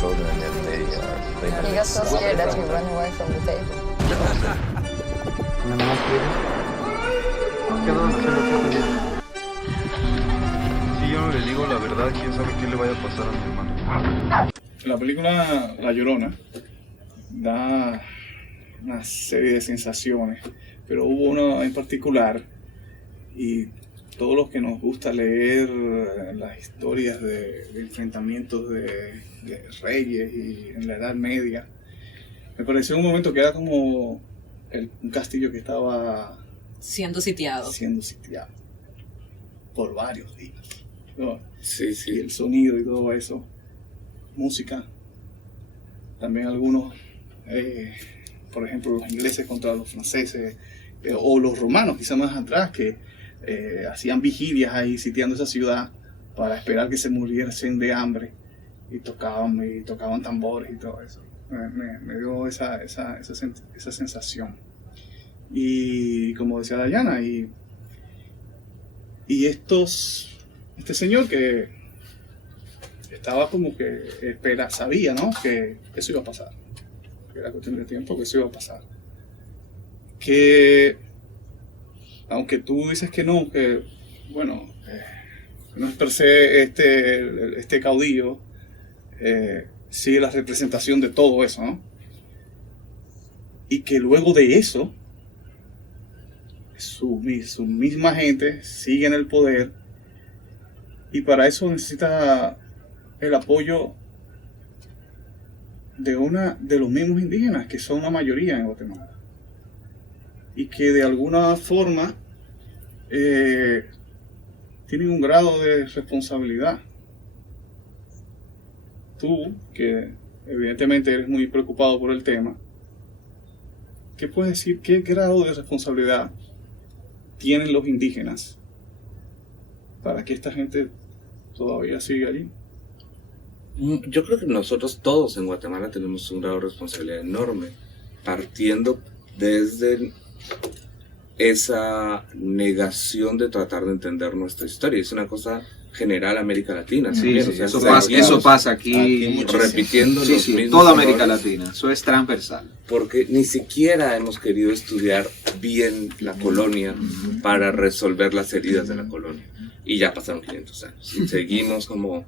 children if they He got so scared that he ran away from the table. ¿Una más quiere? Quedó, se lo quedó bien. Si yo no le digo la verdad, quién sabe qué le vaya a pasar a mi hermano. La película La Llorona da una serie de sensaciones, pero hubo una en particular, y todos los que nos gusta leer las historias de enfrentamientos de reyes y en la Edad Media, me pareció un momento que era como un castillo que estaba siendo sitiado por varios días, ¿no? Sí, Y sí. el sonido y todo eso, música, también algunos, por ejemplo, los ingleses contra los franceses, o los romanos quizá más atrás, que hacían vigilias ahí sitiando esa ciudad para esperar que se muriesen de hambre, y tocaban tambores y todo eso. Me dio esa sensación. Y como decía Dayana, y este señor que estaba como que sabía, ¿no?, que eso iba a pasar, que era cuestión de tiempo, que eso iba a pasar. Que aunque tú dices que no, que bueno, no es per se este caudillo, sigue la representación de todo eso, ¿no? Y que luego de eso, su misma gente sigue en el poder, y para eso necesita el apoyo de los mismos indígenas, que son una mayoría en Guatemala, y que de alguna forma tienen un grado de responsabilidad. Tú, que evidentemente eres muy preocupado por el tema, ¿qué puedes decir? ¿Qué grado de responsabilidad tienen los indígenas para que esta gente todavía siga allí? Yo creo que nosotros todos en Guatemala tenemos un grado de responsabilidad enorme, partiendo desde esa negación de tratar de entender nuestra historia. Es una cosa general América Latina. Sí, también, sí, o sea, eso pasa aquí repitiendo sí, los sí, mismos toda América errores, Latina, eso es transversal. porque ni siquiera hemos querido estudiar bien la colonia para resolver las heridas de la colonia. Y ya pasaron 500 años. Y seguimos como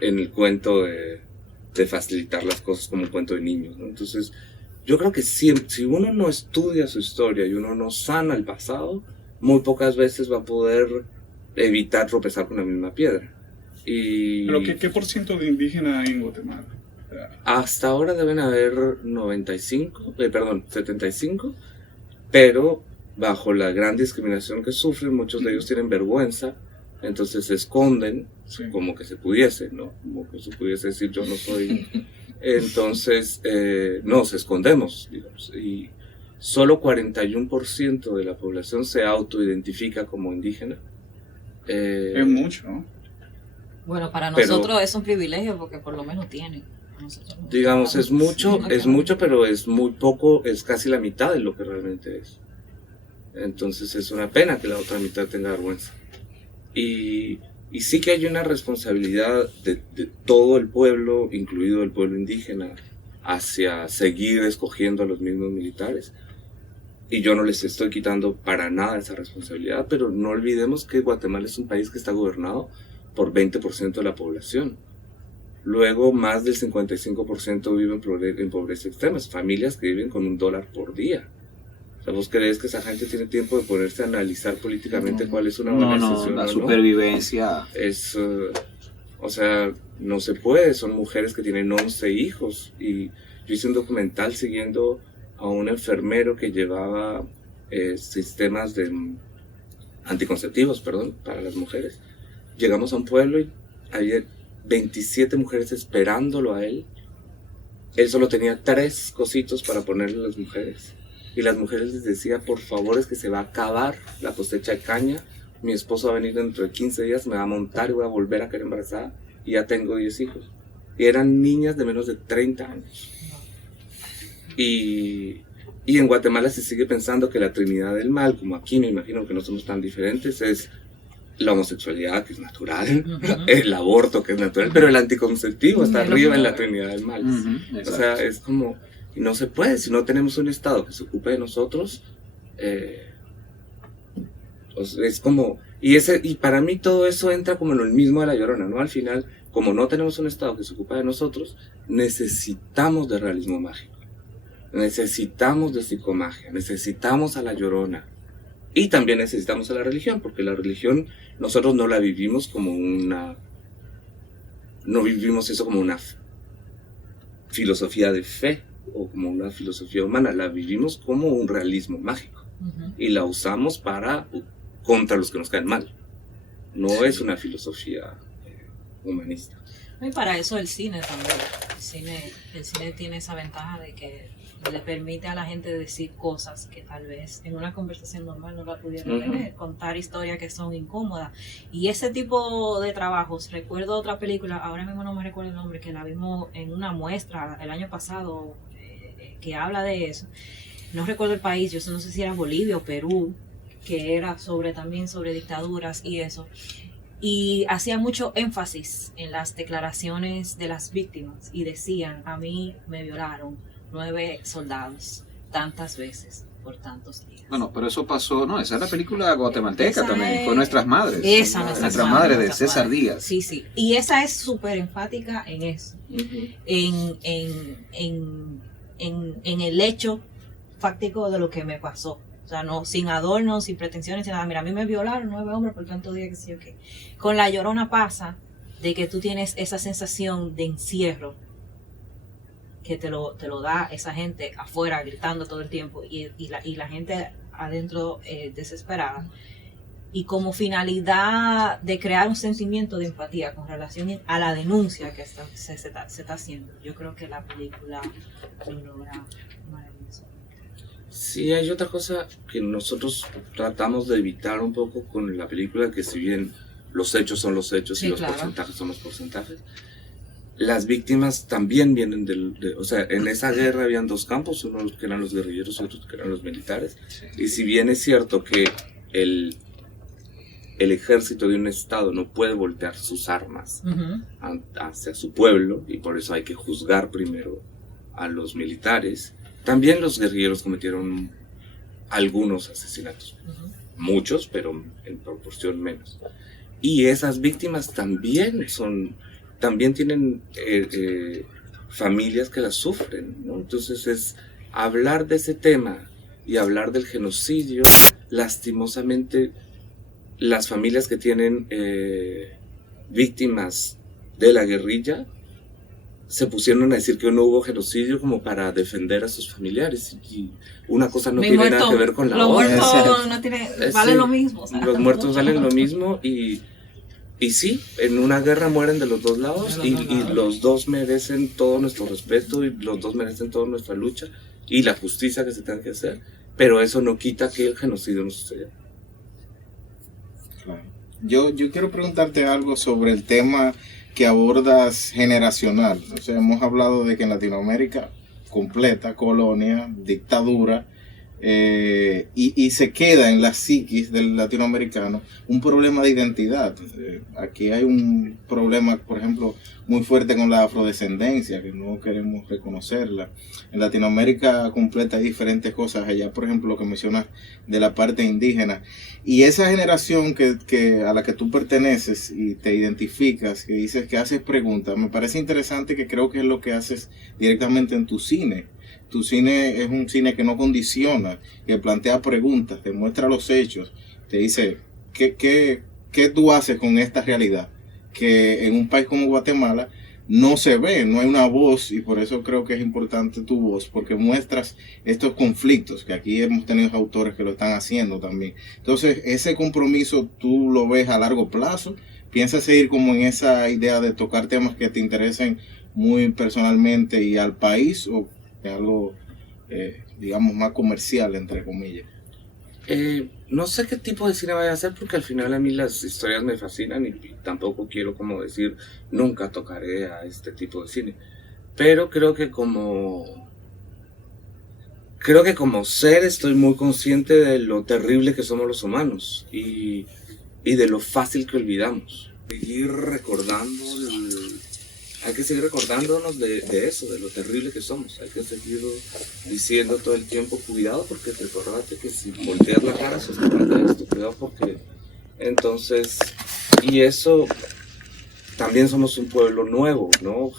en el cuento de facilitar las cosas como un cuento de niños, ¿no? Entonces, yo creo que si uno no estudia su historia y uno no sana el pasado, muy pocas veces va a poder evitar tropezar con la misma piedra. ¿Pero qué por ciento de indígenas hay en Guatemala? Hasta ahora deben haber 75, pero bajo la gran discriminación que sufren, muchos de ellos tienen vergüenza, entonces se esconden, Sí. como que se pudiese, ¿no? Como que se pudiese decir yo no soy. Entonces, nos escondemos, digamos, y solo 41% de la población se autoidentifica como indígena. Es mucho, ¿no? Bueno, para Pero- nosotros es un privilegio porque por lo menos tienen. Nosotros no. Digamos, es mucho, pero es muy poco, es casi la mitad de lo que realmente es. Entonces es una pena que la otra mitad tenga vergüenza. Y sí que hay una responsabilidad de todo el pueblo, incluido el pueblo indígena, hacia seguir escogiendo a los mismos militares. Y yo no les estoy quitando para nada esa responsabilidad, pero no olvidemos que Guatemala es un país que está gobernado por 20% de la población. Luego, más del 55% vive en pobreza extrema, familias que viven con $1 por día. O sea, ¿vos crees que esa gente tiene tiempo de ponerse a analizar políticamente cuál es una buena decisión la o no? supervivencia. Es, o sea, no se puede, son mujeres que tienen 11 hijos, y yo hice un documental siguiendo a un enfermero que llevaba sistemas anticonceptivos, para las mujeres. Llegamos a un pueblo y había 27 mujeres esperándolo a él. Él solo tenía 3 cositos para ponerle a las mujeres. Y las mujeres les decía, por favor, es que se va a acabar la cosecha de caña. Mi esposo va a venir dentro de 15 días, me va a montar y voy a volver a quedar embarazada. Y ya tengo 10 hijos. Y eran niñas de menos de 30 años. Y en Guatemala se sigue pensando que la Trinidad del Mal, como aquí me imagino que no somos tan diferentes, es la homosexualidad, que es natural, el aborto, que es natural, pero el anticonceptivo está arriba en la trinidad del mal. O sea, es como, y no se puede, si no tenemos un Estado que se ocupe de nosotros, es como, y para mí todo eso entra como en lo mismo de La Llorona, ¿no? Al final, como no tenemos un Estado que se ocupe de nosotros, necesitamos de realismo mágico, necesitamos de psicomagia, necesitamos a La Llorona. Y también necesitamos a la religión, porque la religión nosotros no la vivimos como no vivimos eso como una filosofía de fe o como una filosofía humana, la vivimos como un realismo mágico y la usamos contra los que nos caen mal. No es una filosofía humanista. Y para eso el cine también. El cine tiene esa ventaja de que le permite a la gente decir cosas que tal vez en una conversación normal no la pudieran tener, contar historias que son incómodas. Y ese tipo de trabajos, recuerdo otra película, ahora mismo no me recuerdo el nombre, que la vimos en una muestra el año pasado, que habla de eso. No recuerdo el país, yo no sé si era Bolivia o Perú, que era también sobre dictaduras y eso. Y hacía mucho énfasis en las declaraciones de las víctimas y decían, a mí me violaron 9 soldados tantas veces por tantos días. Bueno, pero eso pasó, no, esa es la película guatemalteca también, fue Nuestras Madres. Nuestras Madres de César Díaz. Sí, sí, y esa es súper enfática en eso, en el hecho fáctico de lo que me pasó. O sea, no, sin adornos, sin pretensiones, sin nada. Mira, a mí me violaron 9 hombres por tantos días que sí o qué. Con La Llorona pasa de que tú tienes esa sensación de encierro que te lo da esa gente afuera gritando todo el tiempo y la gente adentro desesperada. Y como finalidad de crear un sentimiento de empatía con relación a la denuncia que se está haciendo. Yo creo que la película lo logra maravilloso. Sí, hay otra cosa que nosotros tratamos de evitar un poco con la película, que si bien los hechos son los hechos, sí, y los porcentajes son los porcentajes, las víctimas también vienen o sea, en esa guerra habían 2 campos, uno que eran los guerrilleros y otros que eran los militares, y si bien es cierto que el ejército de un estado no puede voltear sus armas hacia su pueblo, y por eso hay que juzgar primero a los militares, también los guerrilleros cometieron algunos asesinatos, muchos, pero en proporción menos. Y esas víctimas también tienen familias que las sufren, ¿no? Entonces es hablar de ese tema y hablar del genocidio. Lastimosamente, las familias que tienen víctimas de la guerrilla se pusieron a decir que no hubo genocidio como para defender a sus familiares, y una cosa no tiene nada que ver con la otra. Los muertos valen lo mismo. O sea, los muertos valen lo mismo, y sí, en una guerra mueren de los dos lados, y los dos merecen todo nuestro respeto, y los dos merecen toda nuestra lucha y la justicia que se tenga que hacer, pero eso no quita que el genocidio no suceda. Yo quiero preguntarte algo sobre el tema que abordas generacional. O sea, hemos hablado de que en Latinoamérica completa, colonia, dictadura, y se queda en la psiquis del latinoamericano un problema de identidad. Aquí hay un problema, por ejemplo, muy fuerte con la afrodescendencia, que no queremos reconocerla. En Latinoamérica completa hay diferentes cosas. Allá, por ejemplo, lo que mencionas de la parte indígena. Y esa generación a la que tú perteneces y te identificas, que dices que haces preguntas, me parece interesante, que creo que es lo que haces directamente en tu cine. Tu cine es un cine que no condiciona, que plantea preguntas, te muestra los hechos, te dice, ¿qué tú haces con esta realidad? Que en un país como Guatemala no se ve, no hay una voz, y por eso creo que es importante tu voz, porque muestras estos conflictos, que aquí hemos tenido autores que lo están haciendo también. Entonces, ese compromiso tú lo ves a largo plazo, piensas seguir como en esa idea de tocar temas que te interesen muy personalmente y al país, o algo, digamos, más comercial, entre comillas. No sé qué tipo de cine vaya a hacer, porque al final a mí las historias me fascinan, y tampoco quiero como decir nunca tocaré a este tipo de cine, pero creo que como ser estoy muy consciente de lo terrible que somos los humanos, y y de lo fácil que olvidamos. Hay que seguir recordándonos de eso, de lo terrible que somos. Hay que seguir diciendo todo el tiempo, cuidado, porque recordate que si volteas la cara, sos capaz de esto, cuidado porque... Entonces, y eso, también somos un pueblo nuevo, ¿no?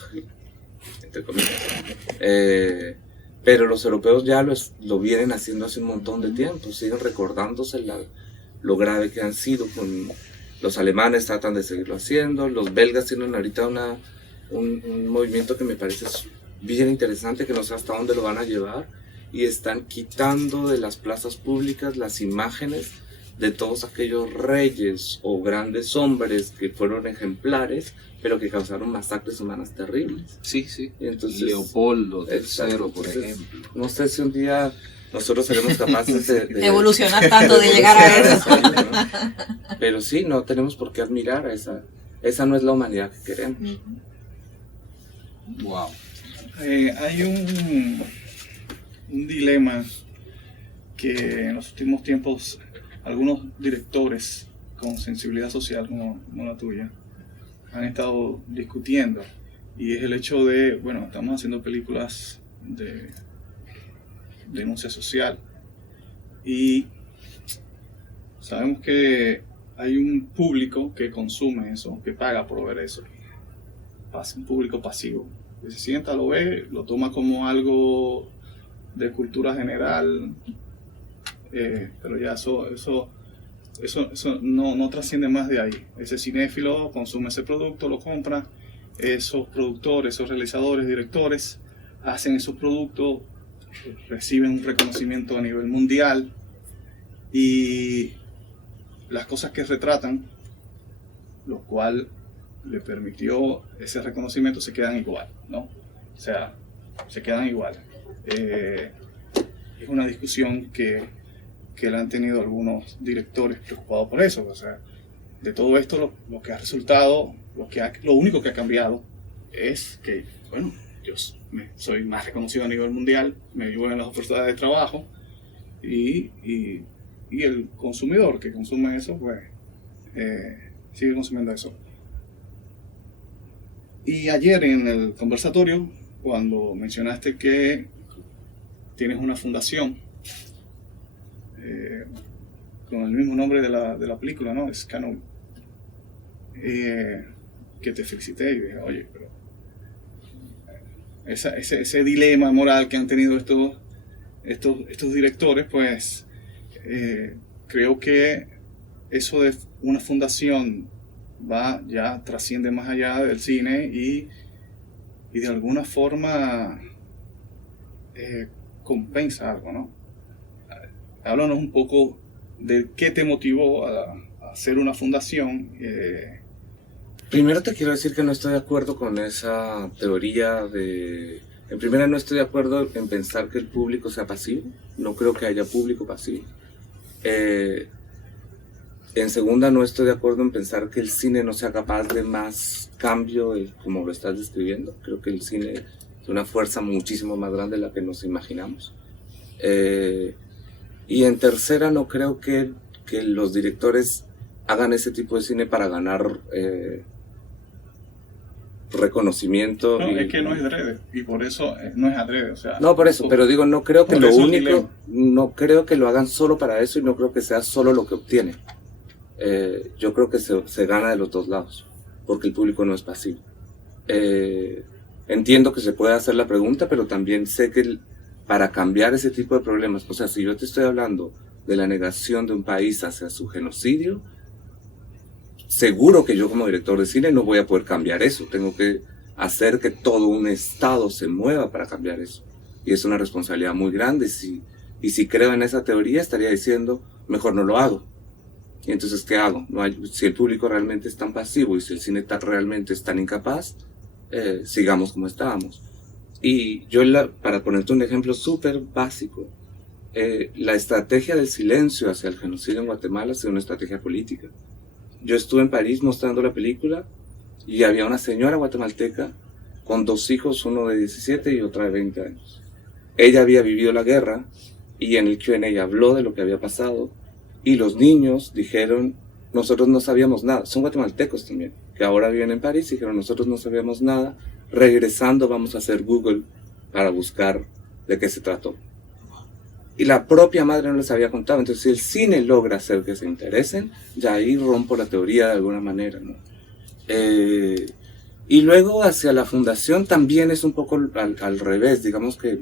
Entre comillas. Pero los europeos ya lo vienen haciendo hace un montón de tiempo, siguen recordándose lo grave que han sido. Los alemanes tratan de seguirlo haciendo, los belgas tienen ahorita un movimiento que me parece bien interesante, que no sé hasta dónde lo van a llevar, y están quitando de las plazas públicas las imágenes de todos aquellos reyes o grandes hombres que fueron ejemplares, pero que causaron masacres humanas terribles. Sí, sí. Entonces, Leopoldo III, exacto, por ejemplo. No sé si un día nosotros seremos capaces de evolucionar tanto, de llegar a eso. ¿no? Pero sí, no tenemos por qué admirar a esa no es la humanidad que queremos. Wow. Hay un dilema que en los últimos tiempos algunos directores con sensibilidad social como la tuya han estado discutiendo, y es el hecho de, bueno, estamos haciendo películas de denuncia social y sabemos que hay un público que consume eso, que paga por ver eso. Pasa un público pasivo, que se sienta, lo ve, lo toma como algo de cultura general, pero ya eso no trasciende más de ahí. Ese cinéfilo consume ese producto, lo compra, esos productores, esos realizadores, directores hacen esos productos, reciben un reconocimiento a nivel mundial, y las cosas que retratan, lo cual le permitió ese reconocimiento, se quedan igual, ¿no? O sea, se quedan igual. Es una discusión que le han tenido algunos directores preocupados por eso. O sea, de todo esto lo que ha resultado, lo único que ha cambiado es que, bueno, yo soy más reconocido a nivel mundial, me ayudan en las oportunidades de trabajo, y el consumidor que consume eso, pues sigue consumiendo eso. Y ayer en el conversatorio, cuando mencionaste que tienes una fundación con el mismo nombre de la película, ¿no? Es Canon, que te felicité y dije, oye, pero ese dilema moral que han tenido estos directores, pues creo que eso de una fundación trasciende más allá del cine, y de alguna forma compensa algo, ¿no? Háblanos un poco de qué te motivó a hacer una fundación. Primero te quiero decir que no estoy de acuerdo con esa teoría En primera, no estoy de acuerdo en pensar que el público sea pasivo. No creo que haya público pasivo. En segunda, no estoy de acuerdo en pensar que el cine no sea capaz de más cambio, como lo estás describiendo. Creo que el cine es una fuerza muchísimo más grande de la que nos imaginamos. Y en tercera, no creo que los directores hagan ese tipo de cine para ganar reconocimiento. No, es que no es adrede, y por eso no es adrede, o sea... No, por eso, pero digo, no creo que lo único, no creo que lo hagan solo para eso, y no creo que sea solo lo que obtienen. Yo creo que se gana de los dos lados, porque el público no es pasivo. Entiendo que se puede hacer la pregunta, pero también sé que para cambiar ese tipo de problemas, o sea, si yo te estoy hablando de la negación de un país hacia su genocidio, seguro que yo como director de cine no voy a poder cambiar eso. Tengo que hacer que todo un estado se mueva para cambiar eso. Y es una responsabilidad muy grande. Y si creo en esa teoría, estaría diciendo, mejor no lo hago. Y entonces, ¿qué hago? Si el público realmente es tan pasivo y si el cine realmente es tan incapaz, sigamos como estábamos. Y yo, para ponerte un ejemplo súper básico, la estrategia del silencio hacia el genocidio en Guatemala ha sido una estrategia política. Yo estuve en París mostrando la película y había una señora guatemalteca con 2 hijos, uno de 17 y otra de 20 años. Ella había vivido la guerra y en el Q&A habló de lo que había pasado, y los niños dijeron, nosotros no sabíamos nada. Son guatemaltecos también, que ahora viven en París y dijeron, nosotros no sabíamos nada. Regresando vamos a hacer Google para buscar de qué se trató. Y la propia madre no les había contado. Entonces, si el cine logra hacer que se interesen, ya ahí rompo la teoría de alguna manera, ¿no? Y luego hacia la fundación también es un poco al revés. Digamos que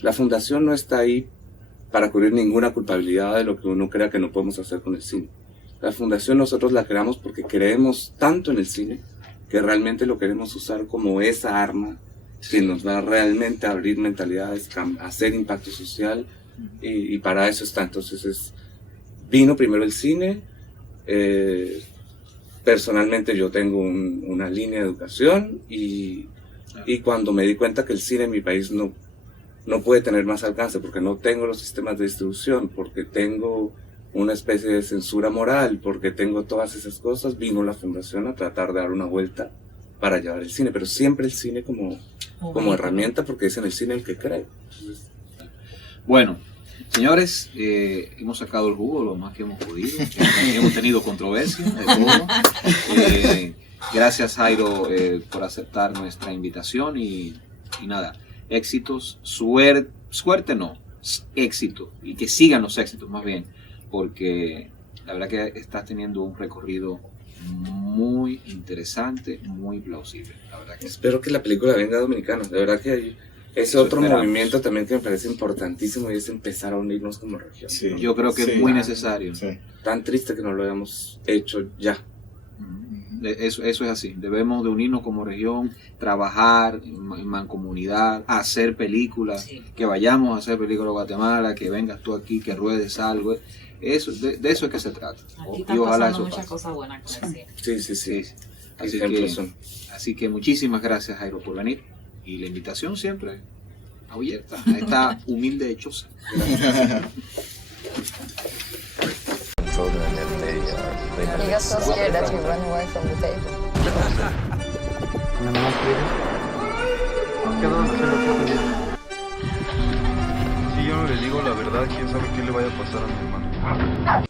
la fundación no está ahí para cubrir ninguna culpabilidad de lo que uno crea que no podemos hacer con el cine. La fundación nosotros la creamos porque creemos tanto en el cine que realmente lo queremos usar como esa arma que nos va realmente a abrir mentalidades, hacer impacto social, y para eso está. Entonces vino primero el cine. Personalmente yo tengo una línea de educación y cuando me di cuenta que el cine en mi país no puede tener más alcance porque no tengo los sistemas de distribución, porque tengo una especie de censura moral, porque tengo todas esas cosas, vino la fundación a tratar de dar una vuelta para llevar el cine, pero siempre el cine como herramienta, porque es en el cine el que creo. Entonces, bueno, señores, hemos sacado el jugo lo más que hemos podido. Hemos tenido controversia de todo. Gracias, Jairo, por aceptar nuestra invitación y nada, éxitos, suerte no, éxito, y que sigan los éxitos más bien, porque la verdad que estás teniendo un recorrido muy interesante, muy plausible. La verdad que espero que la película venga dominicana. De verdad que hay ese otro movimiento también que me parece importantísimo y es empezar a unirnos como región. Sí. ¿no? yo creo que es muy necesario. Sí. Tan triste que no lo hayamos hecho ya. Eso es así, debemos de unirnos como región, trabajar en mancomunidad, hacer películas, que vayamos a hacer películas en Guatemala, que vengas tú aquí, que ruedes algo, eso, de eso es que se trata. Aquí están pasando muchas cosas buenas con el cine. Sí. Así que muchísimas gracias, Jairo, por venir, y la invitación siempre abierta a esta humilde choza. You got so scared that you ran away from the table. ¿Nada más quieres? ¿Qué vamos a hacer lo que aprendí? Si yo no le digo la verdad, quién sabe qué le vaya a pasar a mi hermano.